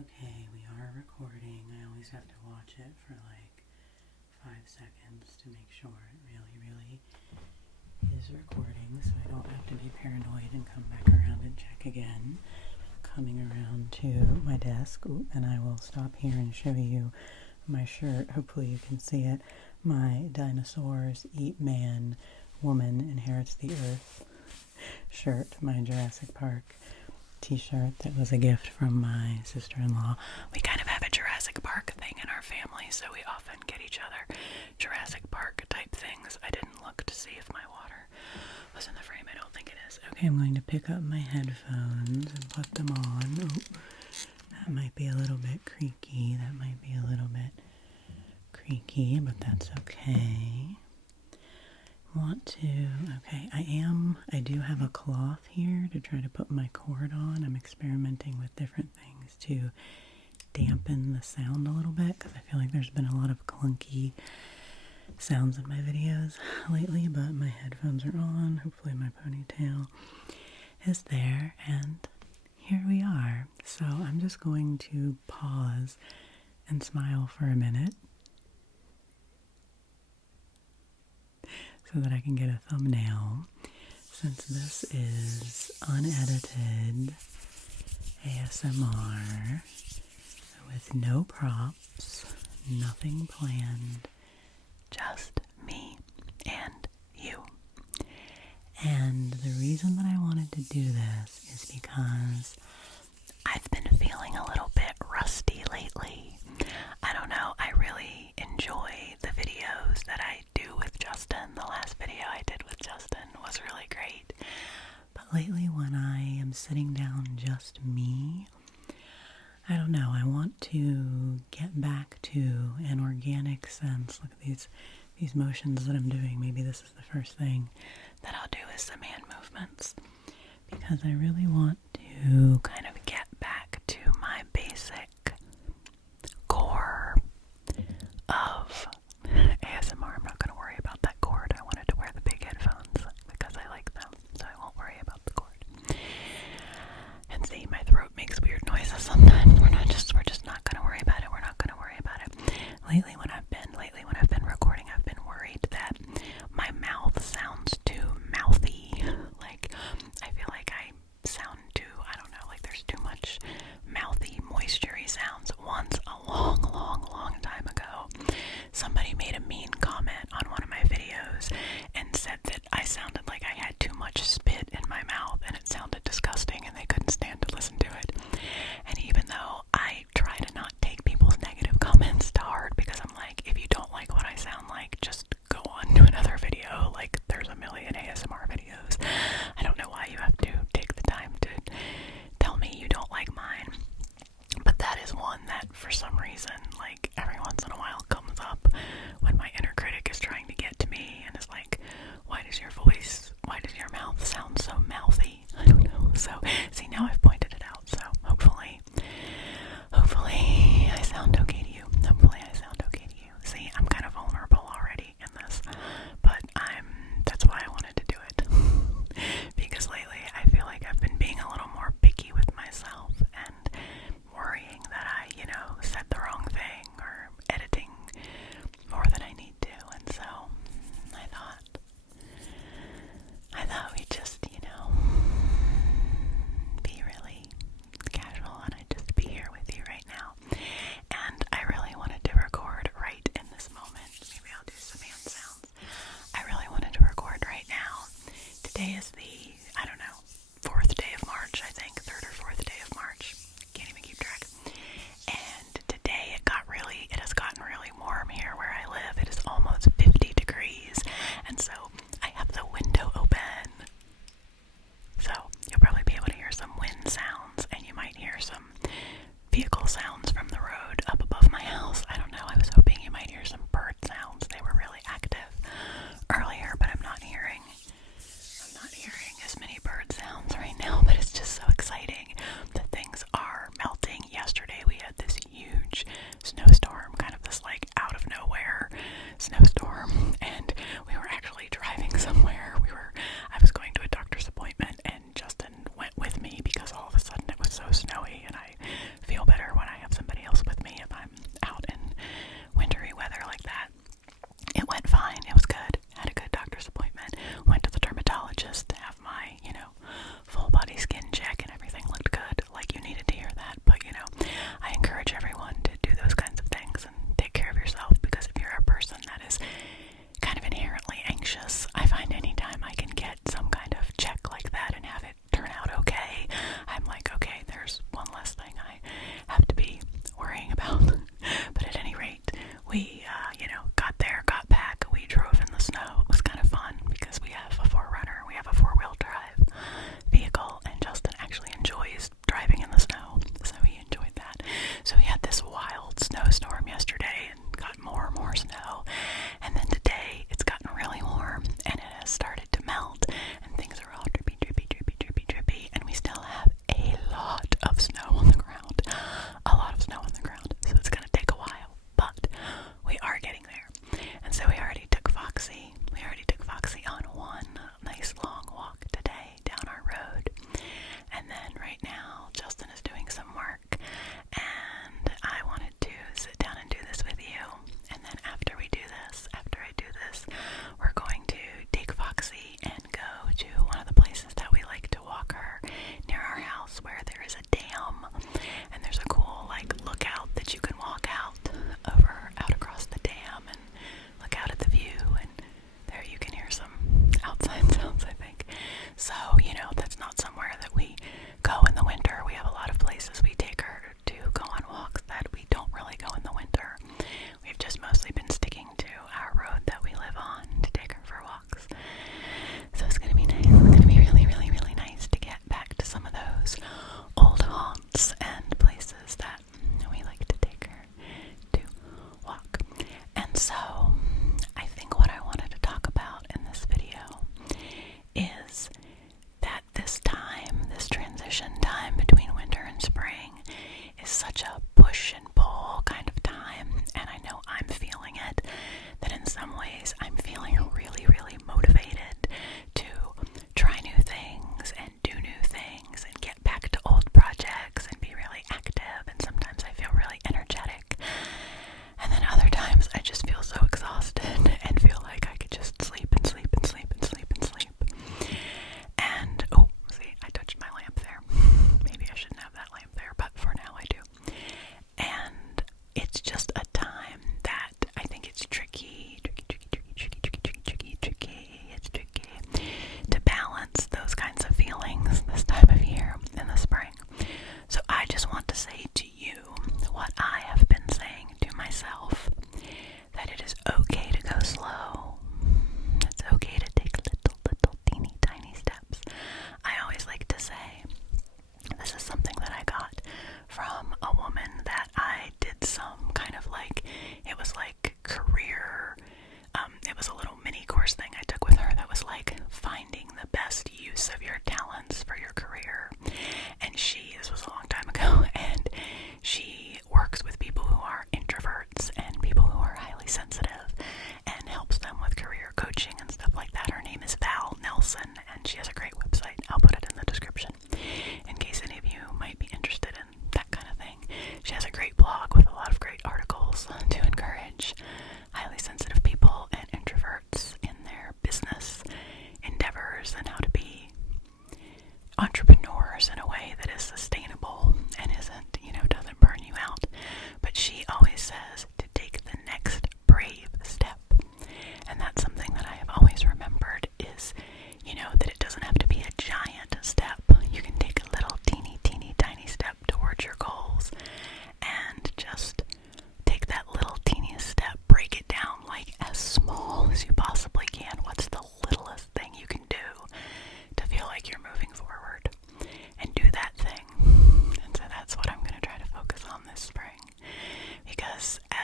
Okay, we are recording. I always have to watch it for like 5 seconds to make sure it really is recording, so I don't have to be paranoid and come back around and check again. Coming around to my desk, and I will stop here and show you my shirt. Hopefully you can see it. My Dinosaurs Eat Man, Woman Inherits the Earth shirt, my Jurassic Park t-shirt that was a gift from my sister-in-law. We kind of have a Jurassic Park thing in our family, so we often get each other Jurassic Park type things. I didn't look to see if my water was in the frame. I don't think it is. Okay, I'm going to pick up my headphones and put them on. Oh, that might be a little bit creaky. That might be a little bit creaky, but that's okay. I do have a cloth here to try to put my cord on. I'm experimenting with different things to dampen the sound a little bit, because I feel like there's been a lot of clunky sounds in my videos lately, but my headphones are on. Hopefully my ponytail is there, and here we are. So I'm just going to pause and smile for a minute so that I can get a thumbnail, since this is unedited ASMR with no props, nothing planned, just me and you. And the reason that I wanted to do this is because I've been feeling a little bit rusty lately. I don't know, I really enjoy the videos that I do with Justin. The last video I did with Justin was really great. But lately when I am sitting down just me, I don't know, I want to get back to an organic sense. Look at these motions that I'm doing. Maybe this is the first thing that I'll do is some hand movements, because I really want to kind of get back to my basic core of ASMR. I'm not going to worry about that cord. I wanted to wear the big headphones because I like them, so I won't worry about the cord. And see, my throat makes weird noises sometimes. We're just not going to worry about it. We're not going to worry about it. Lately when I've been recording, I've been worried that my mouth sounds too mouthy. Like, I feel like I sound too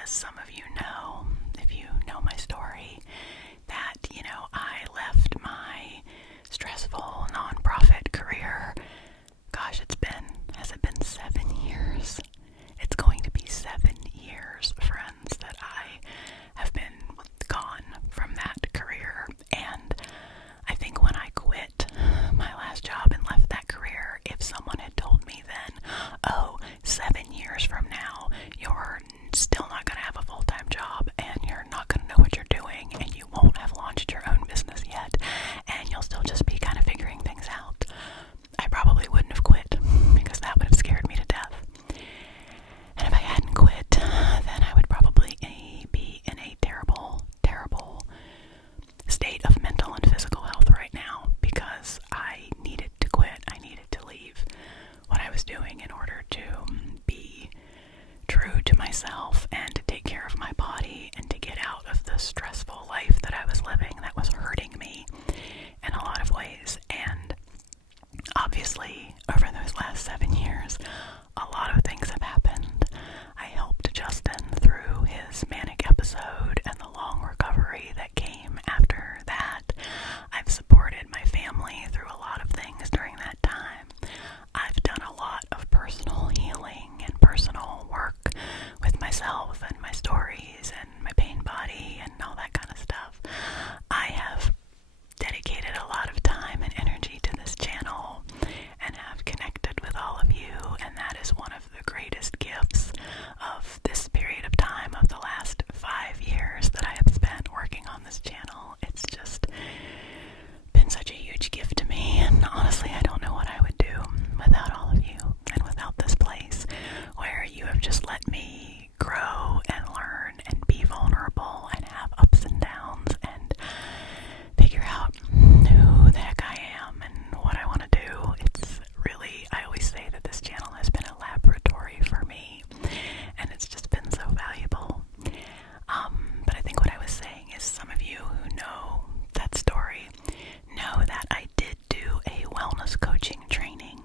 as some of you know, if you know my story, that, I left my stressful nonprofit career. Gosh, has it been 7 years? It's going to be 7 years, friends, that I have been gone from that career. And I think when I quit my last job and left that career, if someone had told me then, oh, 7 years from now, you're still not going to have a full-time job and you're not going to know what you're doing and you won't have launched your own business yet and you'll still just be kind of figuring things out, I probably wouldn't have quit, because that would have scared me to death. And if I hadn't quit, then I would probably be in a terrible, terrible state of mental and physical health right now, because I needed to quit. I needed to leave what I was doing in order to be true to myself and to take care of my body and to get out of the stressful life that I was living that was hurting me in a lot of ways. And obviously, over those last 7 years, a lot of things have happened. I helped Justin through his manic episode and the long recovery that came after that. I've supported my family through a lot of things during that time. I've done a lot of personal healing and personal work with myself and my stories and my pain body and all that kind of stuff. I have dedicated a lot of time and energy to this channel and have connected with all of you, and that is one of the greatest gifts of this period of time, of the last 5 years that I have spent working on this channel. It's just been such a huge gift to me, and honestly, I don't know what I would do without all of you and without this place where you have just let me grow and learn and be vulnerable and have ups and downs and figure out who the heck I am and what I want to do. It's really, I always say that this channel has been a laboratory for me, and it's just been so valuable. But I think what I was saying is, some of you who know that story know that I did do a wellness coaching training.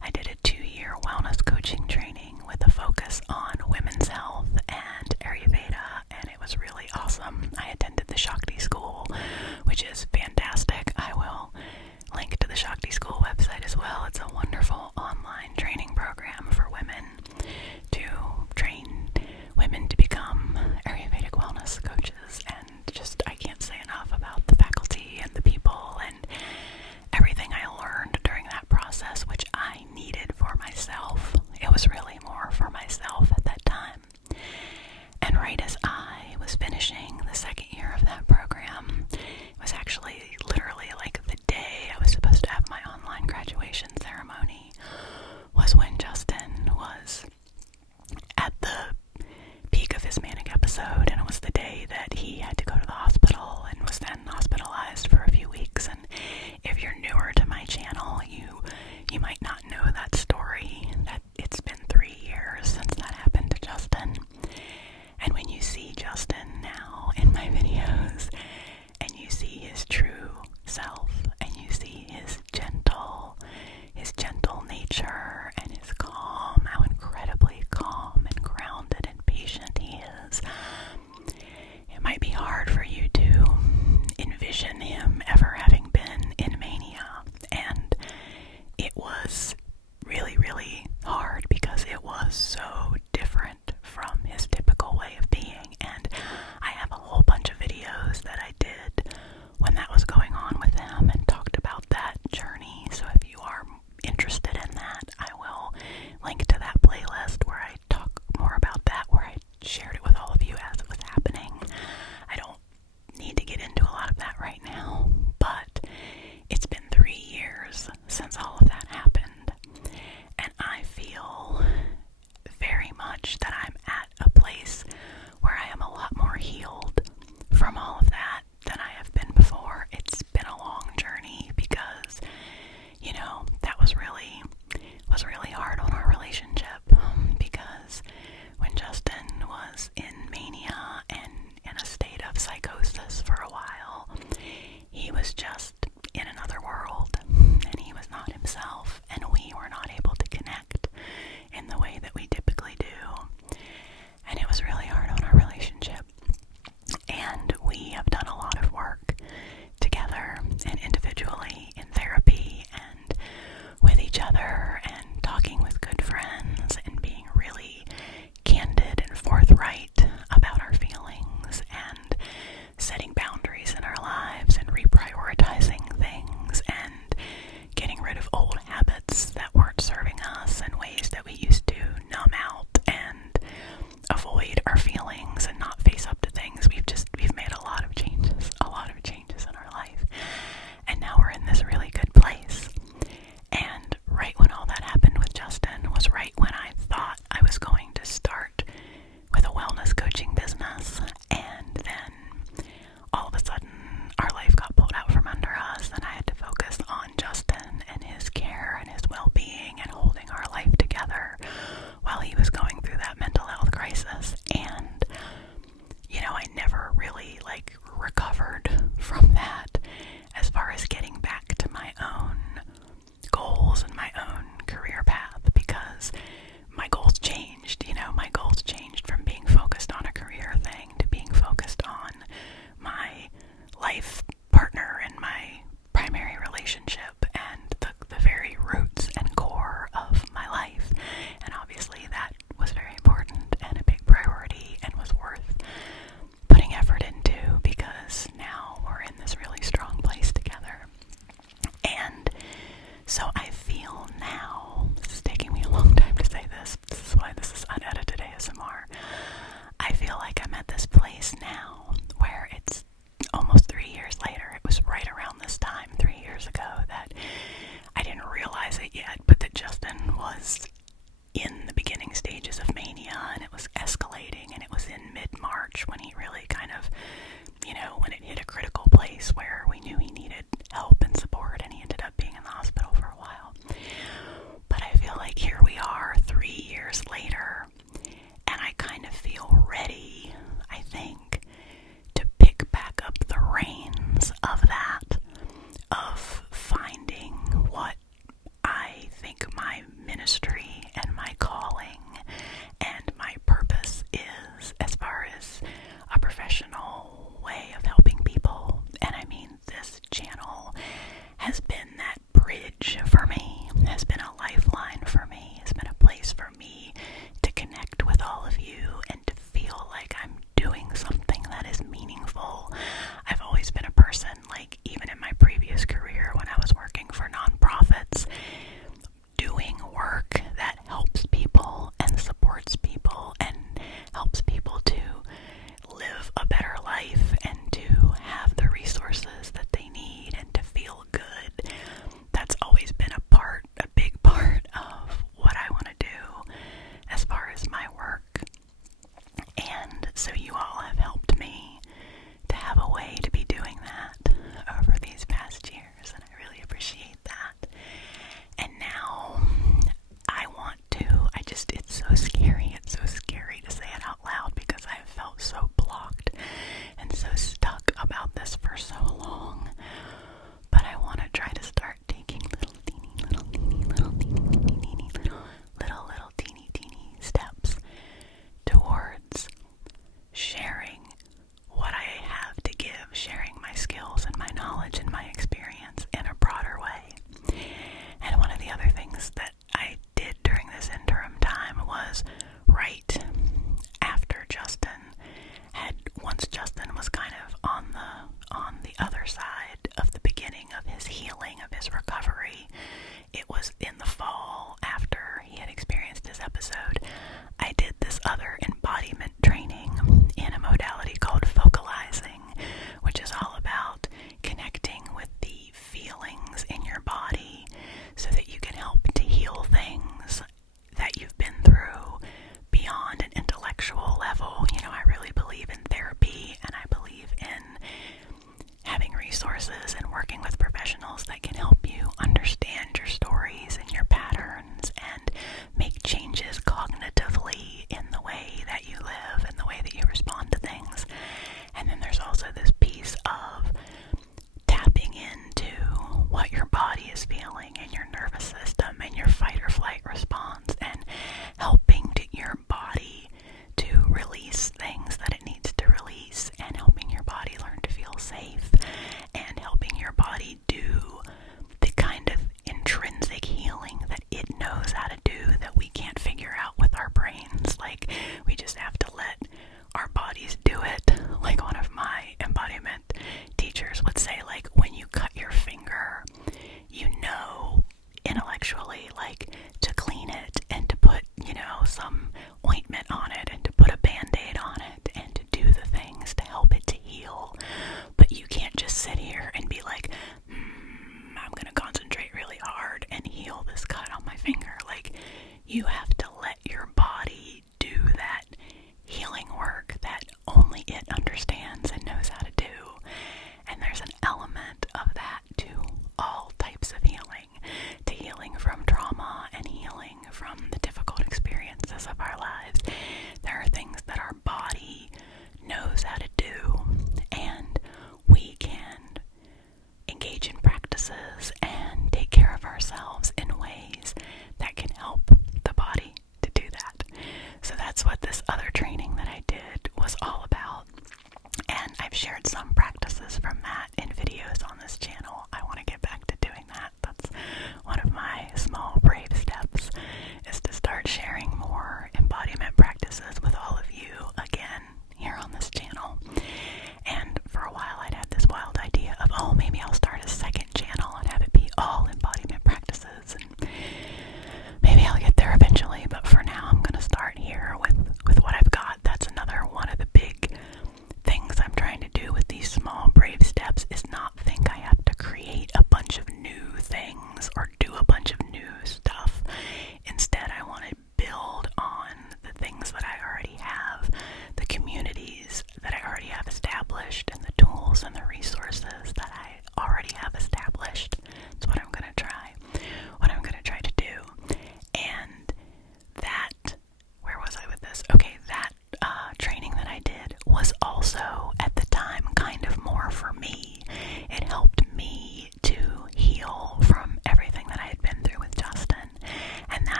I did a 2-year wellness coaching training with a focus on women's health and Ayurveda, and it was really awesome. I attended the Shakti School, which is fantastic. I will link to the Shakti School website as well. It's a wonderful online training program for women to train women to become Ayurvedic wellness coaches, and just, I can't say enough about the faculty and the people and everything I learned during that process, which I needed for myself. It was really more for myself at that time. And right as I was finishing the 2nd year of that program, it was actually literally like the day I was supposed to have my online graduation ceremony, was when Justin was at the peak of his manic episode, and it was the day that he had to go to the hospital and was then hospitalized for a few weeks. And if you're newer to my channel, you might not know that story, that it's been 3 years since that happened to Justin. And when you see Justin now in my videos, and you see his true self, and you see his gentle nature and his calm, how incredibly calm and grounded and patient he is, it might be hard for you to envision him ever having been in mania. And it was really, really hard, because it was so different from his typical way of being. And I have a whole bunch of videos that I did when that was going on with him and talked about that journey. So if you are interested in that, I will link to that playlist where I talk more about that, where I shared it with all of you as it was happening. I don't need to get into a lot of that right now, but it's been 3 years since all of that happened, and I feel very much that I'm at a place where I am a lot more healed from all of that than I have been before. It's been a long journey, because, that was really hard on our relationship, scary. It's so scary to say it out loud because I have felt so blocked and so stuck about this for so long. But I want to try to start taking little teeny steps towards sharing what I have to give, sharing my skills and my knowledge and my experience in a broader way. And one of the other things that I did during this interim time was right after once Justin was kind of on the other side of the beginning of his healing, of his recovery. It was in the fall after he had experienced his episode. I did this other embodiment training in a modality called focalizing, which is all about connecting with the feelings in your body so that you can help to heal things that you've been through beyond an intellectual level. You know, I really believe in therapy, and I believe in having resources and working with professionals that can help you understand your stories and your patterns and make changes cognitively in the way that you live and the way that you respond to things. And then there's also this piece of tapping into what your body is feeling and your nervous system and your fight or flight response, and helping your body to release things that it needs to release, and helping your body learn to feel safe, and helping your body do the kind of intrinsic healing that it knows how to do that we can't figure out with our brains. Like, we just have to let our bodies do it. Like, one of my embodiment teachers would say, like, when you cut your finger, you know intellectually, like, to clean it and to put, some ointment on it and to put a band-aid on it and to do the things to help it to heal. But you can't just sit here and be like, I'm gonna concentrate really hard and heal this cut on my finger. Like, you have to let your body do that healing work that only it understands and knows how to do. And there's an element of that to all types of healing, to healing from trauma and healing from the difficult experiences of our lives. There are things that our body knows how to do, and we can engage in practices and take care of ourselves in ways that can help the body to do that. So that's what this other training that I did was all about. And I've shared some practices from that in videos on this channel. I want to get back to doing that. That's one of my small brave steps, is to start sharing more embodiment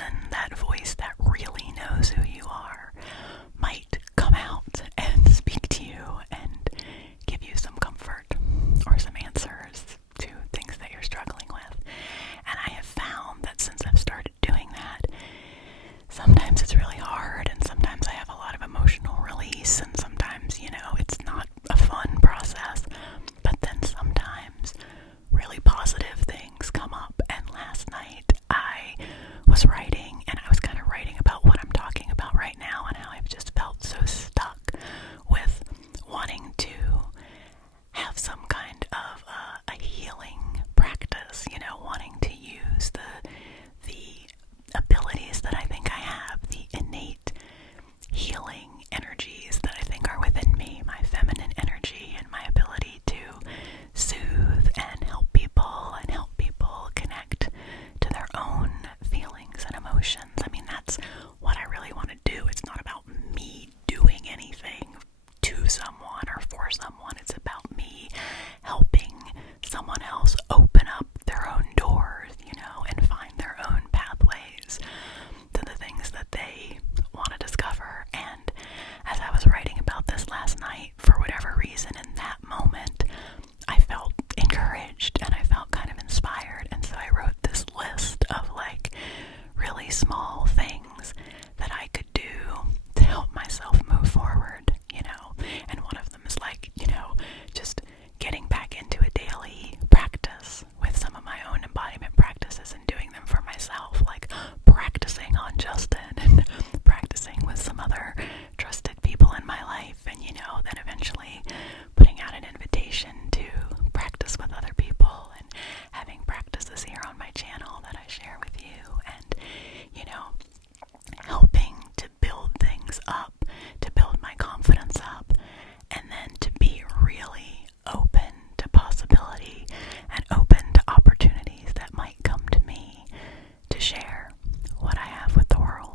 reason, that voice that really knows who you are might come out and speak to you and give you some comfort or some answers to things that you're struggling with. And I have found that since I've started doing that, sometimes it's really hard, and sometimes I have a lot of emotional release, and sometimes, it's not a fun process, but then sometimes really positive things come up. And last night I was writing, and I was kind of writing about what I'm talking about right now and how I've just felt so stuck with wanting to have some kind of a healing practice, wanting to use the abilities that I think I have, the innate healing energies that I think are within me, my feminine energy and my ability to soothe and help people connect to their own feelings and emotions. I mean, that's what I really want to do. It's not about me doing anything to someone or for someone. It's about me helping someone else open up their own doors, and find their own pathways to the things that they want to discover. And as I was writing about this last night, for whatever reason, in that moment, I felt encouraged and I felt kind of inspired. And so I wrote this list of really small things that I could do to help myself move forward, and one of them is just getting back into a daily practice with some of my own embodiment practices and doing them for myself, like practicing on Justin and practicing with some other trusted people in my life, and then eventually putting out an invitation to practice with other people and having practices here on my channel that I share with you, and helping to build things up, to build my confidence up, and then to be really open to possibility and open to opportunities that might come to me to share what I have with the world.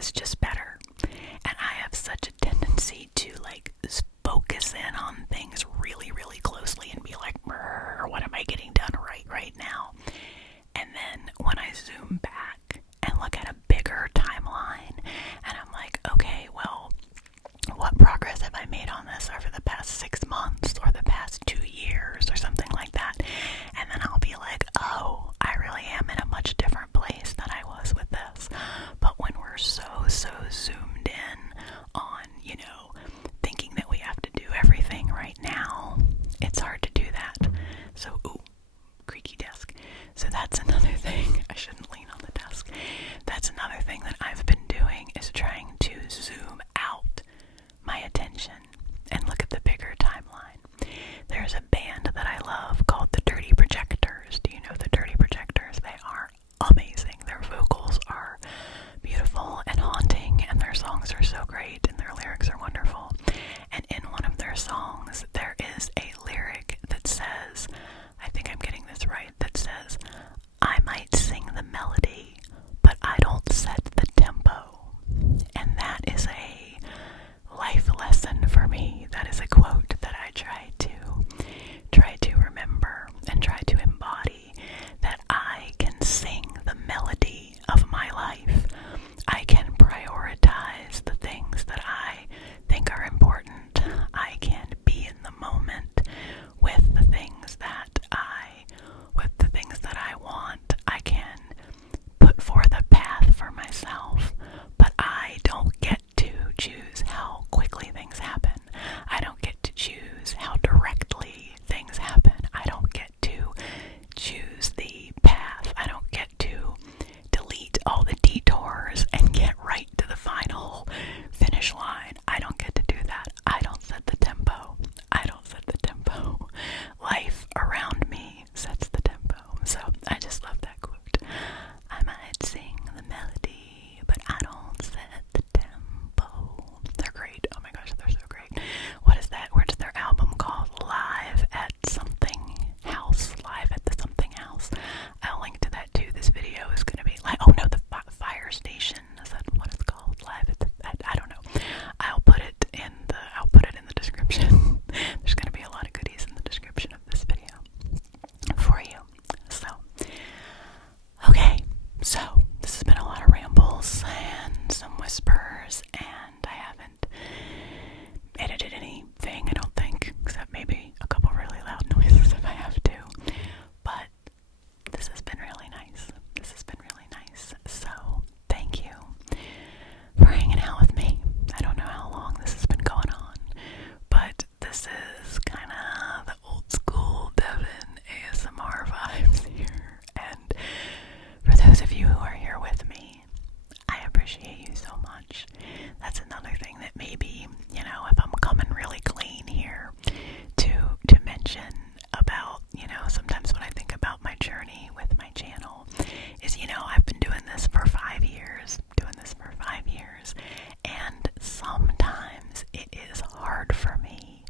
is just better. And I have such a tendency to like focus in on things really, really closely and be like, what am I getting done right now? And then when I zoom back and look at a bigger timeline, and I'm like, okay, well, what progress have I made on this over the past 6 months or the past 2 years or something like that? And then I'll be like, oh, I really am in a much different place than I was with this. But when we're so zoomed in on, thinking that we have to do everything right now, it's hard to do that. So, ooh, creaky desk. So that's another thing. I shouldn't lean on the desk. That's another thing that I've been doing, is trying to zoom out my attention and look at the bigger timeline. There's a band that I love called the Dirty Projectors. Do you know the Dirty Projectors? They are amazing. Their vocals are beautiful and haunting, and their songs are so great, and their lyrics are wonderful. And in one of their songs, there is a lyric that says, I think I'm getting this right, that says, I might sing the melody, but I don't set the tempo. And that is a life lesson for me. That is a quote that I try to remember and try to embody, that I can sing the melody of my life. I can prioritize the things that I think are important. I can be in the moment with the things that I want. I can put forth a path for myself, but I don't get to choose how quickly things happen. I don't get to choose how directly things happen. I don't get to choose the path. I don't get to delete all the detours and get right to the final finish line. I don't get to do that. I don't set the tempo. Life around me sets the tempo. So I just love that quote. I might sing the melody, but I don't set the tempo. They're great. Oh my gosh, they're so great. What is that? What's their album called? Live at Something House. Live at the Something House. I'll link to that too. This video is going to be like, oh no, the Fire Station. Is that what it's called? Live at the, I don't know. I'll put it in the description. There's going to be a lot of goodies in the description of this video for you. So, okay. So, this has been a lot of rambles and some whispers, and I haven't edited anything, I don't think, except maybe a couple really loud noises if I have to. But this has been really nice. So, thank you for hanging out with me. I don't know how long this has been going on, but this is kind of the old school Devan ASMR vibes here. And for those of you who are here with me, I appreciate you so much. That's another thing that maybe, if I'm coming really clean here to mention about, sometimes when I think about my journey with my channel is, I've been doing this for 5 years, and sometimes it is hard for me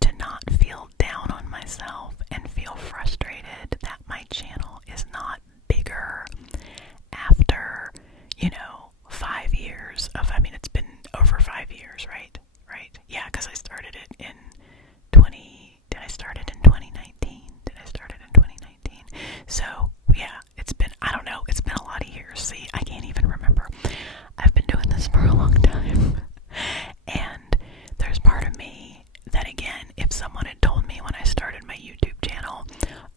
to not feel down on myself and feel frustrated that my channel is not bigger after, 5 years of, it's been over 5 years, right? Yeah, because I started it in 2019? So, yeah, it's been a lot of years. See, I can't even remember. I've been doing this for a long time. And there's part of me that, again, if someone had told me when I started my YouTube channel,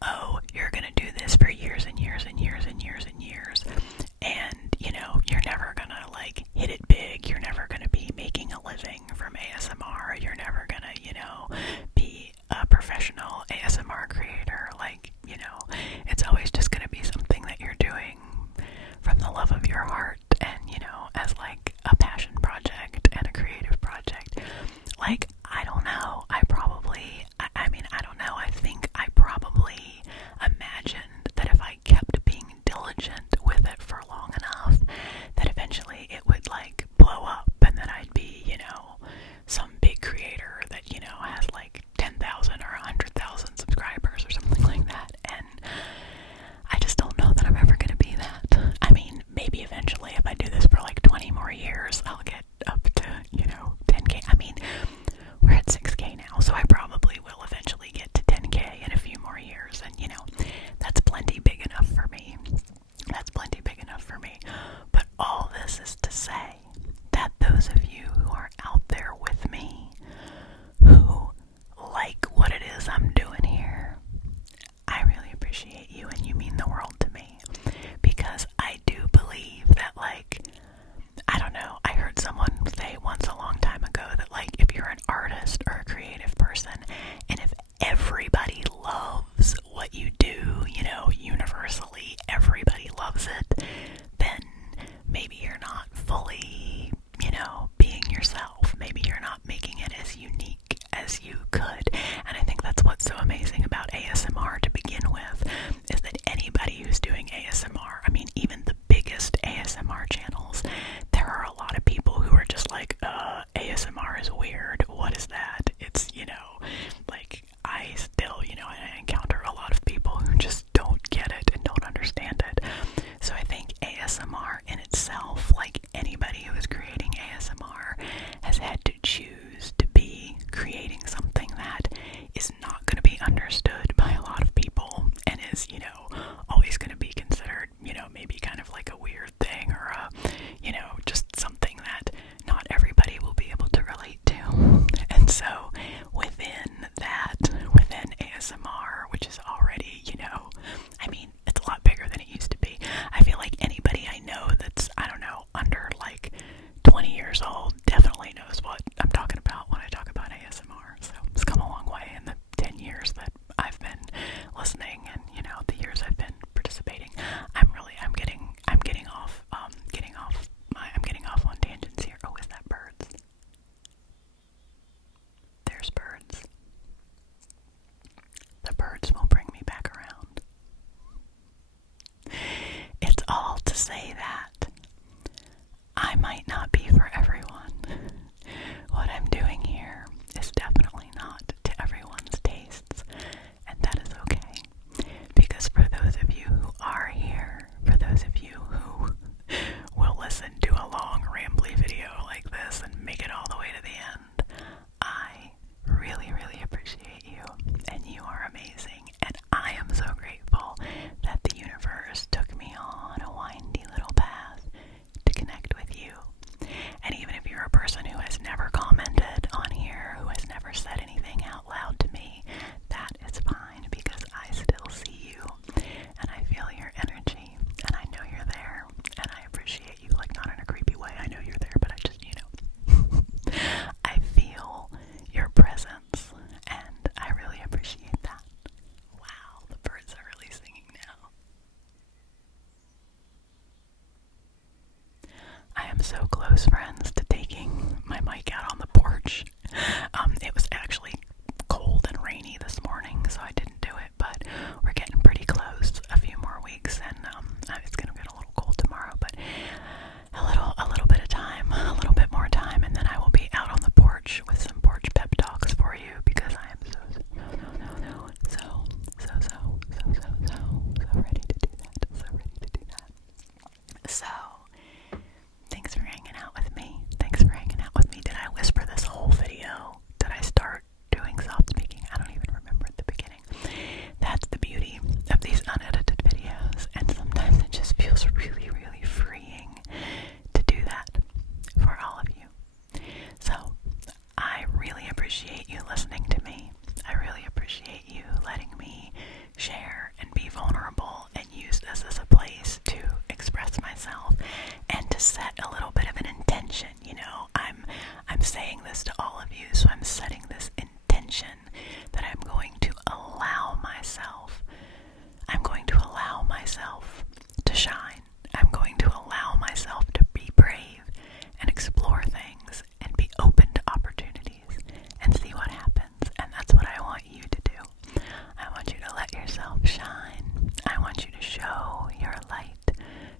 oh, you're going to do this for years and years and years and years and years, and, you're never going to, hit it big, you're never going to be making a living from ASMR, you're never going to, be a professional ASMR creator, it's always just going to be something that you're doing from the love of your heart and, as a passion project and a creative project. I don't know, I don't know, I think I probably imagined that if I kept being diligent with it for long enough, that eventually it would blow up, and that I'd be, some big creator that, has 10,000 or 100,000 subscribers or something like that. And I just don't know that I'm ever going to be that. Maybe eventually if I do this for 20 more years, once a long time ago that, like, if you're an artist or a creative person, and if everybody loves what you do, you know, universally, everybody loves it, then maybe you're not fully, you know, being yourself. Maybe you're not making it as unique as you could. And I think that's what's so amazing about ASMR to begin with, is that anybody who's doing ASMR, I mean, even the biggest ASMR channels, there are a lot of people who are just like, ASMR is weird. What is that? It's, you know, like, I still, you know, I encounter a lot of people who just don't get it and don't understand it. So I think ASMR in itself, like anybody who is creating ASMR, has had to choose to be creating something that is not going to be understood by a lot of people and is, you know, always going to be considered, you know, maybe kind of like a weird thing or a, you know, just something that not everybody will be able to relate to. And so within that, within ASMR, which is already, you know, I mean, it's a lot bigger than it used to be. I feel like anybody I know that's, I don't know, under like 20 years old definitely knows what I'm talking about when I talk about ASMR. So it's come a long way in the 10 years that I've been listening and, you know, the years I've been participating. I'm getting off on tangents here. Oh, is that birds? There's birds. The birds will bring me back around. It's all to say that I might not be for everyone. What I'm doing here is definitely not to everyone's tastes, and that is okay. Because for those of you who are here, for those of you who will listen to a long rambly video like this and make it all the way to the end, I really, really appreciate you, and you are amazing, and I am so grateful that the universe took me on a windy little path to connect with you. And even if you're a person who has never commented on here, who has never said anything out loud to me, that is fine, because I still see you, and I feel your energy, and I know you're there, and I appreciate you, like, not in a creepy way. I know you're there, but I just, you know, I feel your presence, and I really appreciate that. Wow, the birds are really singing now. I am so close friends to taking my mic out on the porch. It was actually cold and rainy this morning, so I didn't do it, but we're getting pretty close. A few more weeks, and it's gonna get a little cold tomorrow, but a little bit of time, a little bit more time, and then I will be out on the porch with some porch pep talks for you, because I am so ready to do that. So thanks for hanging out with me. Did I whisper this whole video? Did I start doing soft speaking? I don't even remember at the beginning. That's the beauty of these unedited videos, and sometimes it just feels really, really freeing to do that for all of you. So I really appreciate you listening to me. I really appreciate you letting me share and be vulnerable and use this as a place to express myself and to set a little bit of an intention. You know, I'm saying this to all of you, so I'm setting this intention that I'm going to allow myself to shine. I'm going to allow myself to be brave and explore things and be open to opportunities and see what happens. And that's what I want you to do. I want you to let yourself shine. I want you to show your light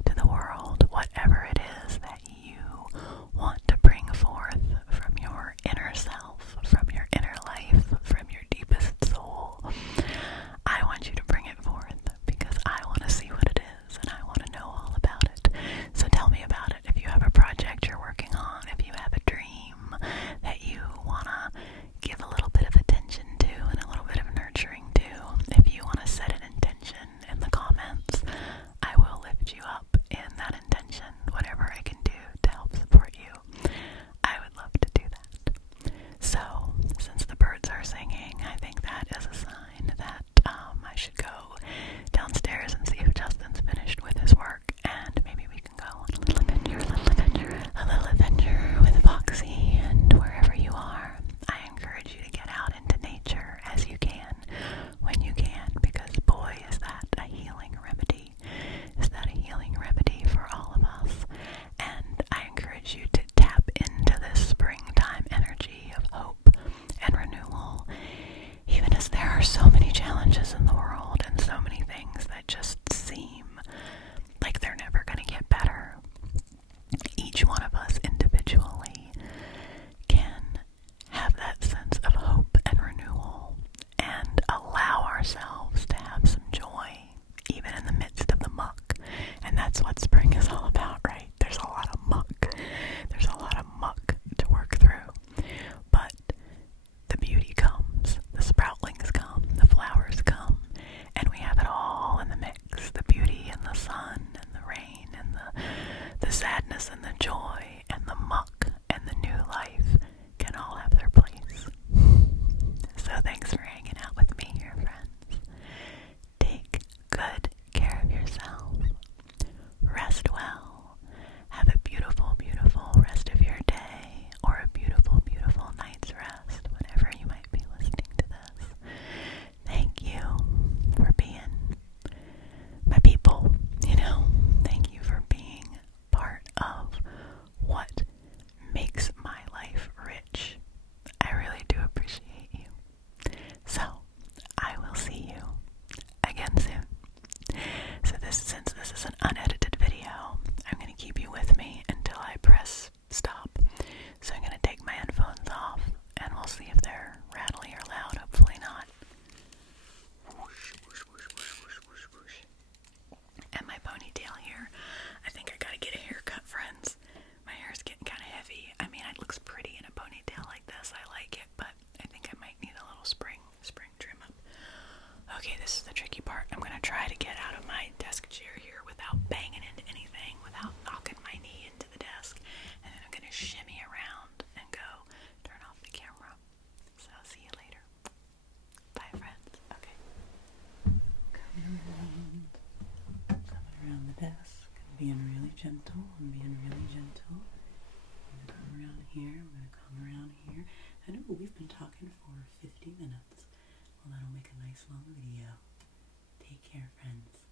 to the world, whatever it is that you want to bring forth from your inner self, from your inner life, from your deepest soul. I want you to bring it forth, because I want to see what it is, and I want to know all about it. So tell me about it. If you have a project you're working on, being really gentle. I'm being really gentle. I'm gonna come around here. I'm gonna come around here. I know we've been talking for 50 minutes. Well, that'll make a nice long video. Take care, friends.